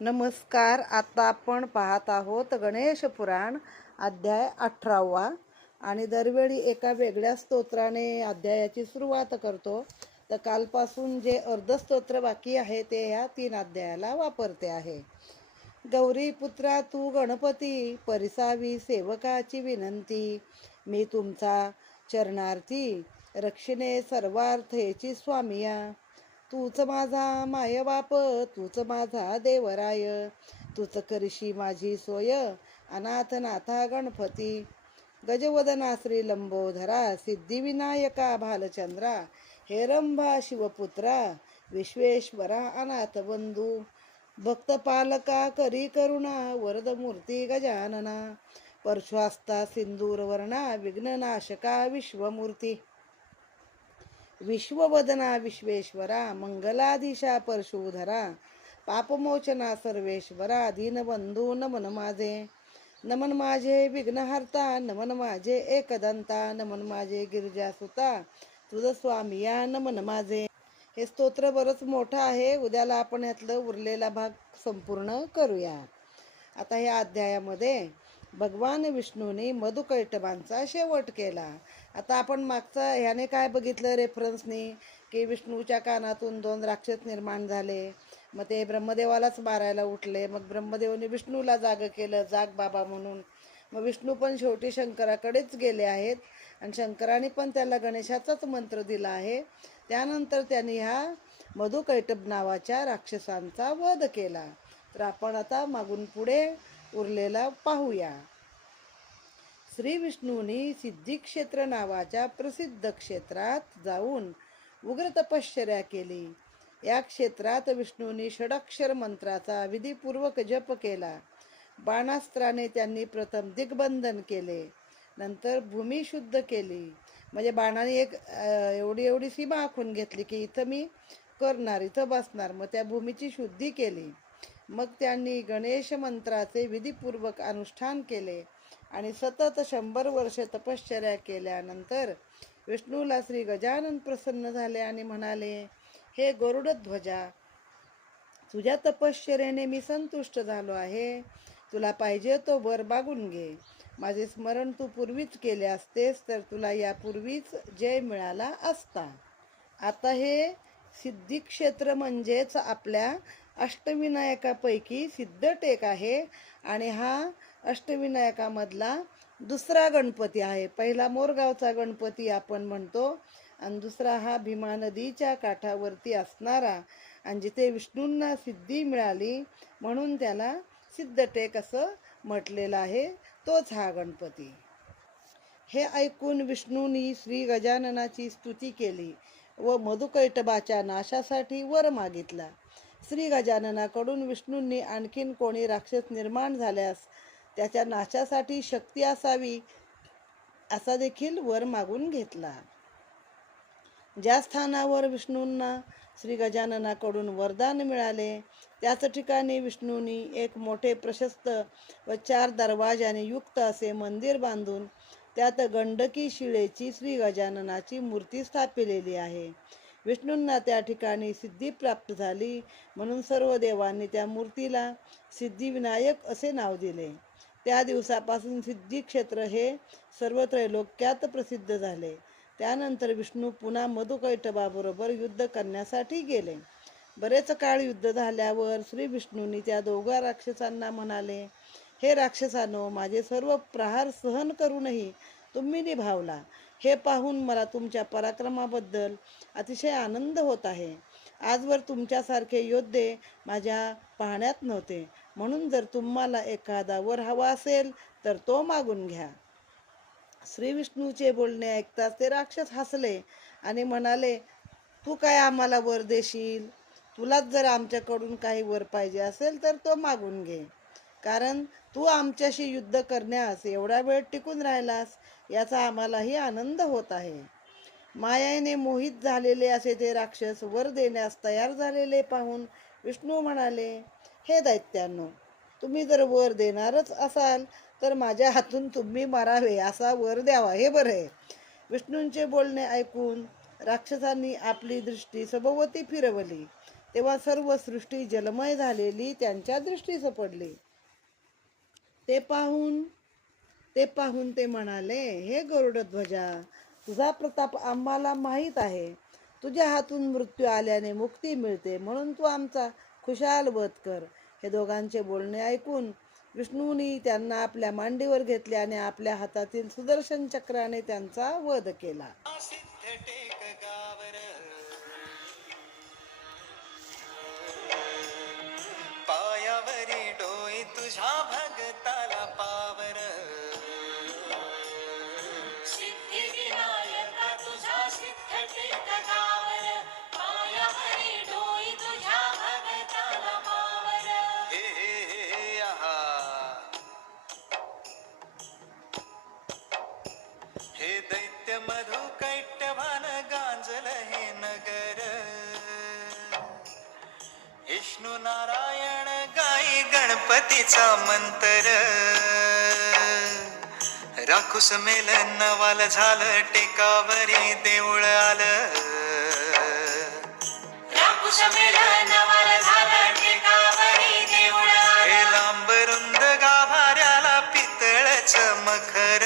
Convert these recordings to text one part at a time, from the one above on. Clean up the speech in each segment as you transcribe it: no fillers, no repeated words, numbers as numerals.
नमस्कार. आता आपण पाहत आहोत गणेश पुराण अध्याय 18वा आणि दरवेळी एका वेगळ्या स्तोत्राने अध्यायाची सुरुवात करतो. तर कालपासून जे अर्धस्तोत्र बाकी आहे ते ह्या 3 अध्यायाला वापरते आहे. गौरी पुत्रा तू गणपती, परिसावी सेवकाची विनंती, मी तुमचा चरणार्थी, रक्षिणे सर्वार्थेची स्वामिया. तूच माझा मायबाप, तूच माझा देवराय, तूच करशी माझी सोय, अनाथनाथा गणपती. गजवदना श्री लंबोधरा, सिद्धिविनायका भालचंद्रा, हेरंबा शिवपुत्रा, विश्वेश्वरा अनाथ बंधू, भक्तपालका करी करुणा, वरदमूर्ती गजानना, परश्वास्ता सिंदूरवर्णा, विघ्ननाशका विश्वमूर्ती. विश्ववदना विश्वेश्वरा, मंगलाधीशा परशुधरा, पापमोचना सर्वेश्वरा, दीनबंधू नमन माझे. नमन माझे विघ्नहर्ता, नमन माझे एकदंता, नमन माझे गिरिजासुता, तुझ स्वामिया नमन माझे. हे स्तोत्र बरंच मोठं आहे. उद्याला आपण यातलं उरलेला भाग संपूर्ण करूया. आता ह्या अध्यायामध्ये भगवान विष्णूने मधुकैटभांचा शेवट केला. आता आपण मागचा ह्याने काय बघितलं रेफरन्सनी, की विष्णूच्या कानातून 2 राक्षस निर्माण झाले. मग ते ब्रह्मदेवालाच मारायला उठले. मग ब्रह्मदेवाने विष्णूला जाग केलं, जाग बाबा म्हणून. मग विष्णू पण शेवटी शंकराकडेच गेले आहेत आणि शंकराने पण त्याला गणेशाचाच मंत्र दिला आहे. त्यानंतर त्यांनी ह्या मधुकैटभ नावाच्या राक्षसांचा वध केला. तर आपण आता मागून पुढे उरलेला पाहूया. श्री विष्णूंनी सिद्धिक्षेत्र नावाच्या प्रसिद्ध क्षेत्रात जाऊन उग्र तपश्चर्या केली. या क्षेत्रात विष्णूंनी षडाक्षर मंत्राचा विधीपूर्वक जप केला. बाणास्त्राने त्यांनी प्रथम दिग्बंधन केले, नंतर भूमी शुद्ध केली. म्हणजे बाणाने एक एवढी सीमा आखून घेतली की इथं मी करणार, इथं बसणार. मग त्या भूमीची शुद्धी केली. मग त्यांनी गणेश मंत्राचे विधीपूर्वक अनुष्ठान केले आणि सतत 100 वर्ष तपश्चर्या केल्यानंतर विष्णूला श्री गजानन प्रसन्न झाले आणि म्हणाले, हे गरुडध्वजा, तुझ्या तपश्चर्याने मी संतुष्ट झालो आहे. तुला पाहिजे तो वर मागून घे. माझे स्मरण तू पूर्वीच केले असतेस तर तुला यापूर्वीच जय मिळाला असता. आता हे सिद्धिक्षेत्र म्हणजेच आपल्या अष्टविनायकापैकी सिद्धटेक आहे आणि हा अष्टविनायकामधला दुसरा गणपती आहे. पहिला मोरगावचा गणपती आपण म्हणतो आणि दुसरा हा भीमा नदीच्या काठावरती असणारा आणि जिथे विष्णूंना सिद्धी मिळाली म्हणून त्याला सिद्धटेक असं म्हटलेलं आहे, तोच हा गणपती. हे ऐकून विष्णूंनी श्री गजाननाची स्तुती केली व मधुकैटभाच्या नाशासाठी वर मागितला. श्री गजाननाकडून विष्णूंनी आणखीन कोणी राक्षस निर्माण झाल्यास त्याच्या नाशासाठी शक्ती असावी असा देखील वर मागून घेतला. ज्या स्थानावर विष्णूंना श्री गजाननाकडून वरदान मिळाले त्याच ठिकाणी विष्णूंनी एक मोठे प्रशस्त व 4 दरवाजाने युक्त असे मंदिर बांधून त्यात गंडकी शिळेची श्री गजाननाची मूर्ती स्थापिलेली आहे. विष्णूंना त्या ठिकाणी सिद्धी प्राप्त झाली म्हणून सर्व देवांनी त्या मूर्तीला सिद्धिविनायक असे नाव दिले. त्या दिवसापासून सिद्धिक्षेत्र हे सर्व त्रैलोक्यात प्रसिद्ध झाले. त्यानंतर विष्णू पुन्हा मधुकैटभाबरोबर युद्ध करण्यासाठी गेले. बरेच काळ युद्ध झाल्यावर श्री विष्णूंनी त्या 2 राक्षसांना म्हणाले, हे राक्षसांनो, माझे सर्व प्रहार सहन करूनही तुम्ही निभावला. हे पाहून मला तुमच्या पराक्रमाबद्दल अतिशय आनंद होत आहे. आजवर तुमच्यासारखे योद्धे माझ्या पाहण्यात नव्हते. म्हणून जर तुम्हाला एखादा वर हवा असेल तर तो मागून घ्या. श्री विष्णूचे बोलणे ऐकताच ते राक्षस हसले आणि म्हणाले, तू काय आम्हाला वर देशील? तुलाच जर आमच्याकडून काही वर पाहिजे असेल तर तो मागून घे. कारण तू आमच्याशी युद्ध करण्यास एवढा वेळ टिकून राहिलास याचा आम्हालाही आनंद होत आहे. मायेने मोहित झालेले असे ते राक्षस वर देण्यास तयार झालेले पाहून विष्णू म्हणाले, हे दैत्यांनो, तुम्ही जर वर देणारच असाल तर माझ्या हातून तुम्ही मारावे असा वर द्यावा, हे बरे. विष्णूंचे बोलणे ऐकून राक्षसांनी आपली दृष्टी सभोवती फिरवली तेव्हा सर्व सृष्टी जलमय झालेली त्यांच्या दृष्टीस पडली. ते पाहून ते म्हणाले, हे गरुडध्वजा, तुझा प्रताप आम्हाला माहीत आहे. तुझ्या हातून मृत्यू आल्याने मुक्ती मिळते, म्हणून तू आमचा खुशाल वध कर. हे दोघांचे बोलणे ऐकून विष्णूंनी त्यांना आपल्या मांडीवर घेतले आणि आपल्या हातातील सुदर्शन चक्राने त्यांचा वध केला. पायावरी डोई तुझ्या भगताला पावर, सिद्धिविनायका तुझा सिद्ध टेकगावर, पायावरी डोई तुझ्या भगताला पावर. हे आहा, हे दैत्य मधु कैटभान गांजल हे नगर, विष्णू नारायण गाई गणपतीचा मंत्र, राखूस मेल नवाल झालं टेकावरी देऊळ आलं, राखूस मेल नवाल झालं टेकावरी देऊळ आलं. हे लांब रुंद गाभाऱ्याला पितळच मखर,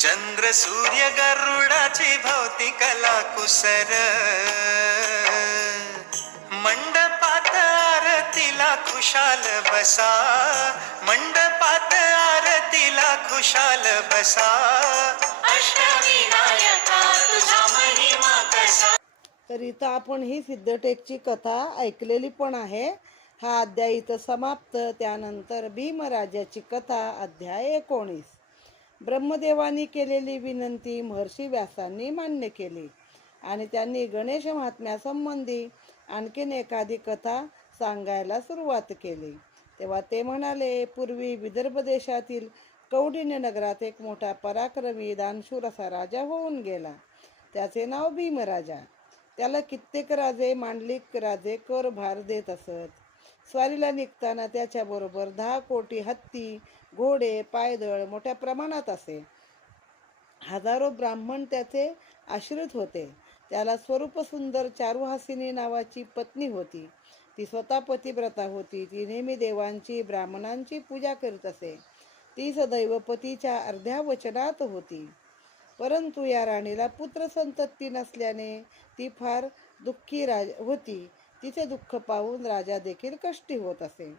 चंद्र सूर्य गरुडाची भोवती कला कुसर, मंडपात आरतीला खुशाल बसा, मंडपात आरतीला खुशाल बसा, अष्टविनायका तुझा महिमा कसा. तर इथं आपण ही सिद्धटेकची कथा ऐकलेली पण आहे. हा अध्याय इथं समाप्त. त्यानंतर भीमराजाची कथा अध्याय 19. ब्रह्मदेवानी केलेली विनंती महर्षी व्यासांनी मान्य केली आणि त्यांनी गणेश महात्म्यासंबंधी आणखीन एखादी कथा सांगायला सुरुवात केली. तेव्हा ते म्हणाले, पूर्वी विदर्भ देशातील कौंडिन्य नगरात एक मोठा पराक्रमी दानशूर असा राजा होऊन गेला. त्याचे नाव भीमराजा. त्याला कित्येक राजे, मांडलिक राजे कर भार देत असत. स्वारीला निघताना त्याच्याबरोबर 10 कोटी हत्ती, घोडे, पायदळ मोठ्या प्रमाणात असे. हजारो ब्राह्मण त्याचे आश्रित होते. त्याला स्वरूप सुंदर चारुहासिनी नावाची पत्नी होती. ती स्वतः पतिव्रता होती. ती नेहमी देवांची, ब्राह्मणांची पूजा करीत असे. ती सदैव पतीच्या अर्ध्या वचनात होती. परंतु या राणीला पुत्र संतती नसल्याने ती फार दुःखी होती. तिचे दुःख पाहून राजा देखील कष्टी होत असे.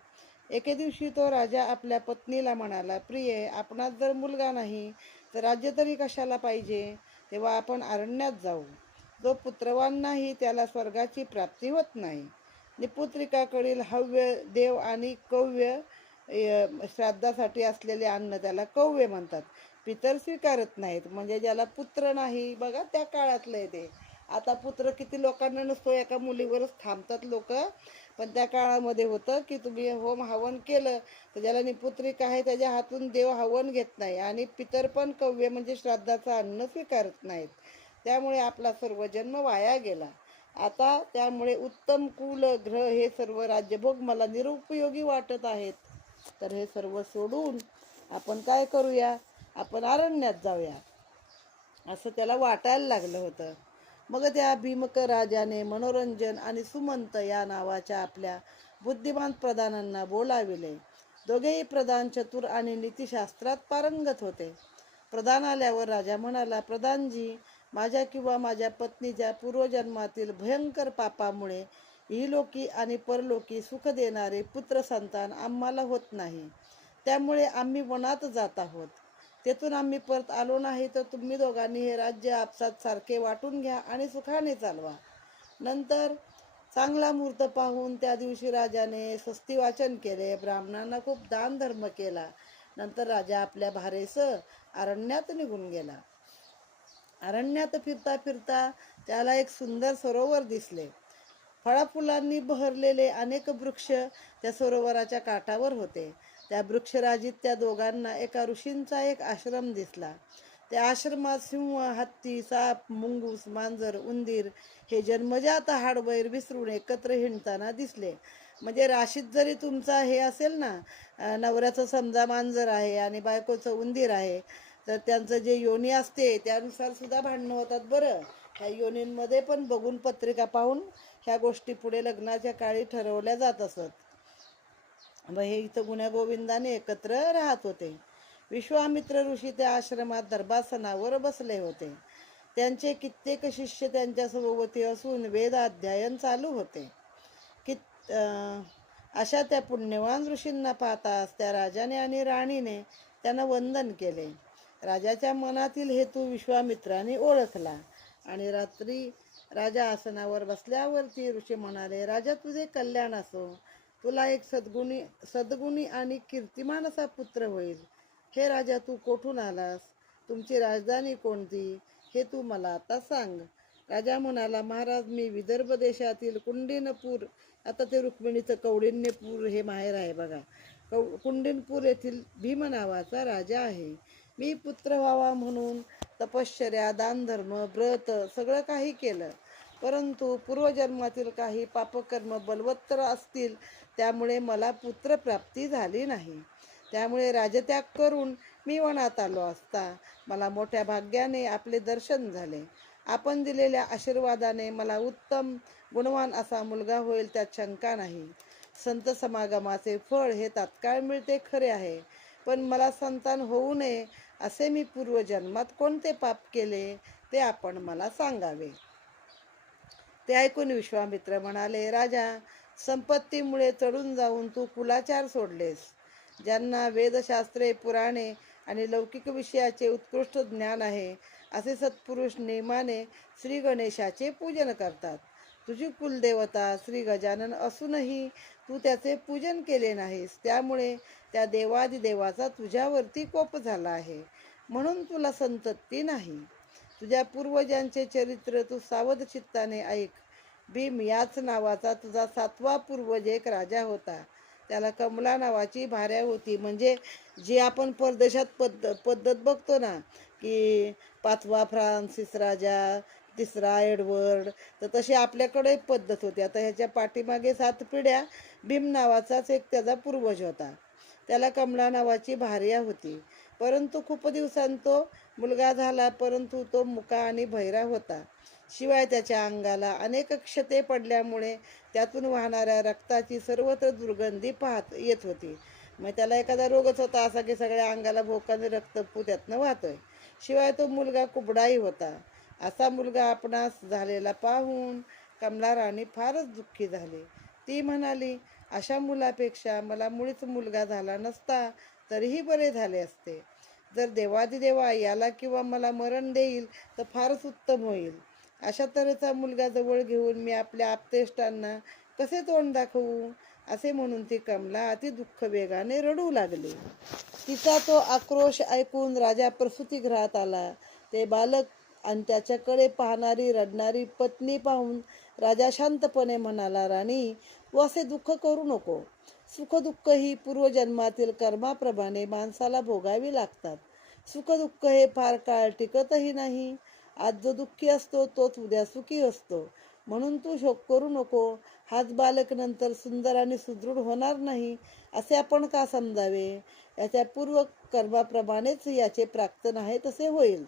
एके दिवशी तो राजा आपल्या पत्नीला म्हणाला, प्रिये, आपणास जर मुलगा नाही तर राज्य तरी कशाला पाहिजे? तेव्हा आपण अरण्यात जाऊ. जो पुत्रवान नाही त्याला स्वर्गाची प्राप्ती होत नाही. निपुत्रिकाकडील हव्य, देव आणि कव्य श्राद्धासाठी असलेले अन्न त्याला कव्य म्हणतात. पितर स्वीकारत नाहीत. म्हणजे ज्याला पुत्र नाही, बघा त्या काळातलं ते. आता पुत्र किती लोकांना नसतो, एका मुलीवरच थांबतात लोक. पण त्या काळामध्ये होतं की तुम्ही होम हवन केलं तर ज्याला निपुत्रिक आहे त्याच्या हातून देव हवन घेत नाही आणि पितर पण कव्य म्हणजे श्राद्धाचं अन्न स्वीकारत नाहीत. त्यामुळे आपला सर्व जन्म वाया गेला. आता त्यामुळे उत्तम कुल, ग्रह हे सर्व राज्यभोग मला निरुपयोगी वाटत आहेत. तर हे सर्व सोडून आपण काय करूया? आपण अरण्यात जाऊया असं त्याला वाटायला लागलं होतं. मग त्या भीमक राजाने मनोरंजन आणि सुमंत या नावाच्या आपल्या बुद्धिमान प्रधानांना बोलाविले. दोघेही प्रधान चतुर आणि नीतिशास्त्रात पारंगत होते. प्रधान आल्यावर राजा म्हणाला, प्रधानजी, माझ्या किंवा माझ्या पत्नीच्या पूर्वजन्मातील भयंकर पापामुळे इहलोकी आणि परलोकी सुख देणारे पुत्र संतान आम्हाला होत नाही. त्यामुळे आम्ही वनात जात आहोत. तेथून आम्ही परत आलो नाही तर तुम्ही दोघांनी हे राज्य आपसात सारखे वाटून घ्या आणि सुखाने चालवा. नंतर चांगला मुहूर्त पाहून त्या दिवशी राजाने स्वस्ती वाचन केले. ब्राह्मणांना खूप दान धर्म केला. नंतर राजा आपल्या भारेसह अरण्यात निघून गेला. अरण्यात फिरता फिरता त्याला एक सुंदर सरोवर दिसले. फळाफुलांनी बहरलेले अनेक वृक्ष त्या सरोवराच्या काठावर होते. त्या वृक्षराजीत त्या दोघांना एका ऋषींचा एक आश्रम दिसला. त्या आश्रमात सिंह, हत्ती, साप, मुंगूस, मांजर, उंदीर हे जन्मजात हाडबैर विसरून एकत्र हिंडताना दिसले. म्हणजे राशीत जरी तुमचा हे असेल ना, नवऱ्याचं समजा मांजर आहे आणि बायकोचं उंदीर आहे, तर त्यांचं जे योनी असते त्यानुसार सुद्धा भांडणं होतात बरं. ह्या योनींमध्ये पण बघून पत्रिका पाहून ह्या गोष्टी पुढे लग्नाच्या काळी ठरवल्या जात असत. व हे इथं गुण्यागोविंदाने एकत्र राहत होते. विश्वामित्र ऋषी त्या आश्रमात दर्भासनावर बसले होते. त्यांचे कित्येक शिष्य त्यांच्या सभोवती असून वेद अध्ययन चालू होते. अशा त्या पुण्यवान ऋषींना पाहताच त्या राजाने आणि राणीने त्यांना वंदन केले. राजाच्या मनातील हेतू विश्वामित्राने ओळखला आणि रात्री राजा आसनावर बसल्यावरती ऋषी म्हणाले, राजा तुझे कल्याण असो. तुला एक सद्गुणी आणि कीर्तिमान असा पुत्र होईल. हे राजा, तू कोठून आलास? तुमची राजधानी कोणती हे तू मला आता सांग. राजा म्हणाला, महाराज, मी विदर्भ देशातील कुंडिनपूर, आता ते रुक्मिणीचं कौंडिन्यपूर हे माहेर आहे बघा, कुंडिनपूर येथील भीम नावाचा राजा आहे. मी पुत्र व्हावा म्हणून तपश्चर्या, दानधर्म, व्रत सगळं काही केलं, परंतु पूर्वजन्मातील काही पापकर्म बलवत्तर असतील, त्यामुळे मला पुत्रप्राप्ती झाली नाही. त्यामुळे राजत्याग करून मी वनात आलो असता मला मोठ्या भाग्याने आपले दर्शन झाले. आपण दिलेल्या आशीर्वादाने मला उत्तम गुणवान असा मुलगा होईल, त्यात शंका नाही. संत समागमाचे फळ हे तात्काळ मिळते खरे आहे, पण मला संतान होऊ नये असे मी पूर्वजन्मात कोणते पाप केले ते आपण मला सांगावे. ते ऐकून विश्वामित्र म्हणाले, राजा, संपत्तीमुळे चढून जाऊन तू कुलाचार सोडलेस. ज्यांना वेदशास्त्रे, पुराणे आणि लौकिक विषयाचे उत्कृष्ट ज्ञान आहे असे सत्पुरुष नेमाने श्री गणेशाचे पूजन करतात. तुझी कुलदेवता श्री गजानन असूनही तू त्याचे पूजन केले नाहीस, त्यामुळे त्या देवादिदेवाचा तुझ्यावरती कोप झाला आहे, म्हणून तुला संतती नाही. तुझ्या पूर्वजांचे चरित्र तू सावध चित्ताने ऐक. भीम याच नावाचा तुझा 7वा पूर्वज एक राजा होता. त्याला कमला नावाची भार्या होती. म्हणजे जी आपण परदेशात पद्धत बघतो ना, की 5वा फ्रान्सिस राजा, 3रा एडवर्ड, तर तशी आपल्याकडे पद्धत होती. आता ह्याच्या पाठीमागे 7 पिढ्या भीम नावाचाच एक त्याचा पूर्वज होता. त्याला कमला नावाची भार्या होती. परंतु खूप दिवसांत तो मुलगा झाला, परंतु तो मुका आणि बहिरा होता. शिवाय त्याच्या अंगाला अनेक क्षते पडल्यामुळे त्यातून वाहणाऱ्या रक्ताची सर्वत्र दुर्गंधी येत होती. मग त्याला एखादा रोगच होता असा की सगळ्या अंगाला भोकाने रक्तपू त्यातनं वाहतोय. शिवाय तो मुलगा कुबडाही होता. असा मुलगा आपणास झालेला पाहून कमला राणी फारच दुःखी झाली. ती म्हणाली, अशा मुलापेक्षा मला मुळीच मुलगा झाला नसता तरीही बरे झाले असते. जर देवादिदेवा याला किंवा मला मरण देईल तर फारच उत्तम होईल. अशा तऱ्हेचा मुलगा जवळ घेऊन मी आपल्या आप्तेष्टांना कसे तोंड दाखवू? असे म्हणून ती कमला अति दुःख वेगाने रडू लागली. तिचा तो आक्रोश ऐकून राजा प्रसूतिगृहात आला. ते बालक आणि त्याच्याकडे पाहणारी रडणारी पत्नी पाहून राजा शांतपणे म्हणाला, राणी, तू असे दुःख करू नको. सुखदुःख ही पूर्वजन्मातील कर्माप्रमाणे माणसाला भोगावी लागतात. सुखदुःख हे फार काळ टिकतही नाही. आज जो दुःखी असतो तोच उद्या सुखी असतो. म्हणून तू शोक करू नको. हाच बालक नंतर सुंदर आणि सुदृढ होणार नाही असे आपण का समजावे? याच्या पूर्व कर्माप्रमाणेच याचे प्राक्तन आहे तसे होईल.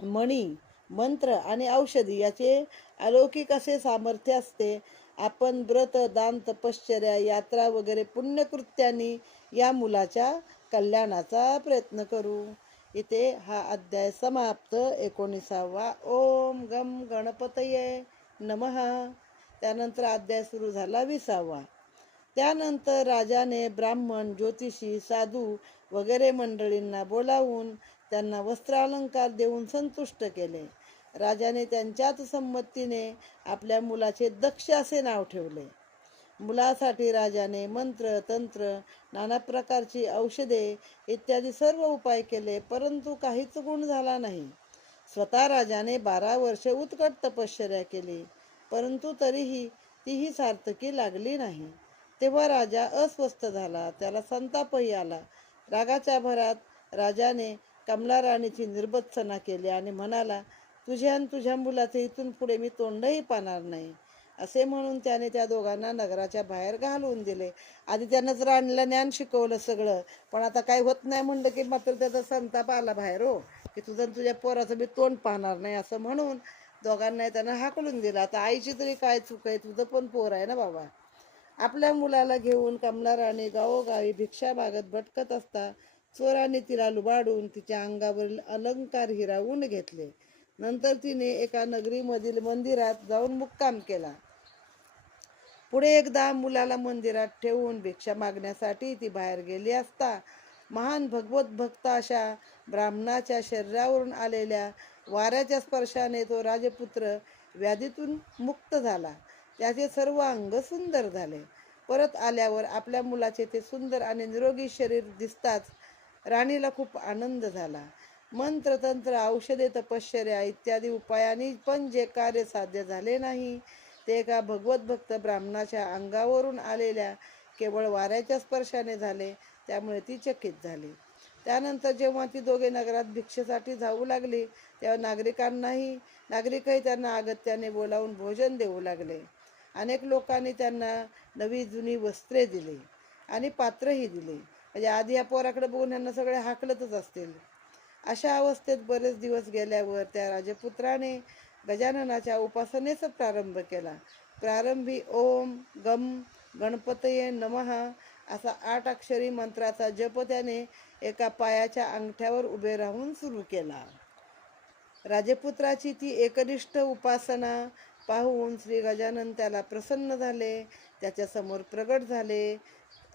मणी, मंत्र आणि औषधी याचे अलौकिक असे सामर्थ्य असते. आपण व्रत, दान, तपश्चर्या, यात्रा वगैरे पुण्यकृत्यांनी या मुलाच्या कल्याणाचा प्रयत्न करू. इथे हा अध्याय समाप्त. 19वा. ओम गम गणपतये नमः. त्यानंतर अध्याय सुरू झाला 20वा. त्यानंतर राजाने ब्राह्मण, ज्योतिषी, साधू वगैरे मंडळींना बोलावून त्यांना वस्त्रालंकार देऊन संतुष्ट केले. राजाने त्यांच्याच संमतीने आपल्या मुलाचे दक्ष असे नाव ठेवले. मुलासाठी राजाने मंत्र, तंत्र, नाना प्रकारची औषधे इत्यादी सर्व उपाय केले, परंतु काहीच गुण झाला नाही. स्वतः राजाने 12 वर्षे उत्कट तपश्चर्या केली, परंतु तरीही तीही सार्थकी लागली नाही. तेव्हा राजा अस्वस्थ झाला. त्याला संतापही आला. रागाच्या भरात राजाने कमला राणीची निर्भत्सना केली आणि म्हणाला, तुझ्या आणि तुझ्या मुलाचे इथून पुढे मी तोंडही पाहणार नाही. असे म्हणून त्याने त्या दोघांना नगराच्या बाहेर घालवून दिले. आधी त्यानंच राणीला ज्ञान शिकवलं सगळं, पण आता काही होत नाही म्हणलं की मात्र त्याचा संताप आला बाहेर. हो, की तुझं आणि तुझ्या पोराचं मी तोंड पाहणार नाही असं म्हणून दोघांना त्यांना हाकलून दिलं. आता आईची तरी काय चूक आहे, तुझं पण पोर आहे ना बाबा. आपल्या मुलाला घेऊन कमला राणी गावोगावी भिक्षा मागत भटकत असता चोराने तिला लुबाडून तिच्या अंगावरील अलंकार हिरावून घेतले. नंतर तिने एका नगरीमधील मंदिरात जाऊन मुक्काम केला. पुढे एकदा मुलाला मंदिरात ठेवून भिक्षा मागण्यासाठी ती बाहेर गेली असता महान भगवत भक्त अशा ब्राह्मणाच्या शरीरावरून आलेल्या वाऱ्याच्या स्पर्शाने तो राजपुत्र व्याधीतून मुक्त झाला. त्याचे सर्व अंग सुंदर झाले. परत आल्यावर आपल्या मुलाचे ते सुंदर आणि निरोगी शरीर दिसताच राणीला खूप आनंद झाला. मंत्र तंत्र औषधे तपश्चर्या इत्यादी उपायांनी पण जे कार्य साध्य झाले नाही ते एका भगवत भक्त ब्राह्मणाच्या अंगावरून आलेल्या केवळ वाऱ्याच्या स्पर्शाने झाले. त्यामुळे ती चकित झाली. त्यानंतर जेव्हा ती दोघे नगरात भिक्षेसाठी जाऊ लागली तेव्हा नागरिकही त्यांना अगत्याने बोलावून भोजन देऊ लागले. अनेक लोकांनी त्यांना नवी जुनी वस्त्रे दिली आणि पात्रही दिली. म्हणजे आधी या पोराकडे बघून यांना सगळे हाकलतच असतील. अशा अवस्थेत बरेच दिवस गेल्यावर त्या राजपुत्राने गजाननाच्या उपासनेचा प्रारंभ केला. प्रारंभी ओम गम गणपतये नमः असा 8 अक्षरी मंत्राचा जप त्याने एका पायाच्या अंगठ्यावर उभे राहून सुरू केला. राजपुत्राची ती एकनिष्ठ उपासना पाहून श्री गजानन त्याला प्रसन्न झाले. त्याच्या समोर प्रगट झाले.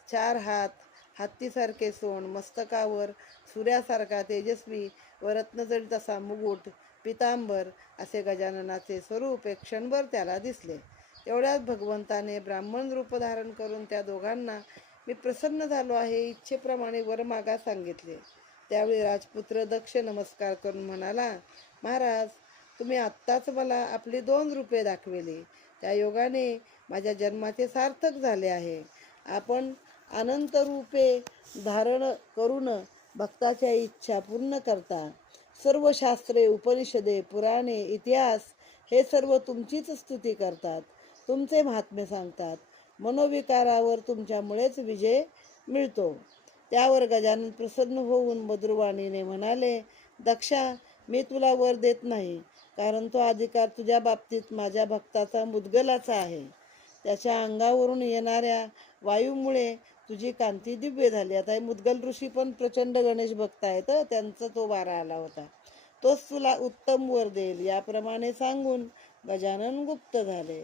4 हात, हत्तीसारखे सोंड, मस्तकावर सूर्यासारखा तेजस्वी व रत्नजडित असा मुकुट, पितांबर असे गजाननाचे स्वरूप एक क्षणभर त्याला दिसले. तेवढ्यात भगवंताने ब्राह्मण रूप धारण करून त्या दोघांना मी प्रसन्न झालो आहे इच्छेप्रमाणे वर मागा सांगितले. त्यावेळी राजपुत्र दक्ष नमस्कार करून म्हणाला, महाराज, तुम्ही आत्ताच मला आपली 2 रूपे दाखविली. त्या योगाने माझ्या जन्माचे सार्थक झाले आहे. आपण अनंत रूपे धारण करून भक्ताच्या इच्छा पूर्ण करता. सर्व शास्त्रे, उपनिषदे, पुराणे, इतिहास हे सर्व तुमचीच स्तुती करतात, तुमचे महात्म्य सांगतात. मनोविकारावर तुमच्यामुळेच विजय मिळतो. त्यावर गजानन प्रसन्न होऊन मधुरवाणीने म्हणाले, दक्षा, मी तुला वर देत नाही, कारण तो अधिकार तुझ्या बाबतीत माझ्या भक्ताचा मुद्गलाचा आहे. त्याच्या अंगावरून येणाऱ्या वायूमुळे तुझी कांती दिव्य झाली. आता हे मुद्गल ऋषी पण प्रचंड गणेश भक्त आहेत, त्यांचा तो वारा आला होता. तोच तुला उत्तम वर देईल. याप्रमाणे सांगून गजानन गुप्त झाले.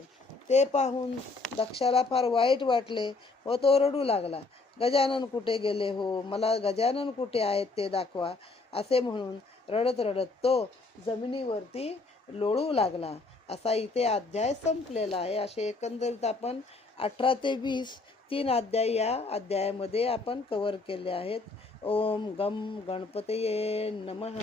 ते पाहून दक्षाला फार वाईट वाटले व तो रडू लागला. गजानन कुठे गेले हो, मला गजानन कुठे आहेत ते दाखवा, असे म्हणून रडत रडत तो जमिनीवरती लोळू लागला. असा इथे अध्याय संपलेला आहे. असे एकंदरीत आपण 18 ते 20 3 अध्याय या अध्यायामध्ये आपण कव्हर केले आहेत. ओम गम गणपतये नमः.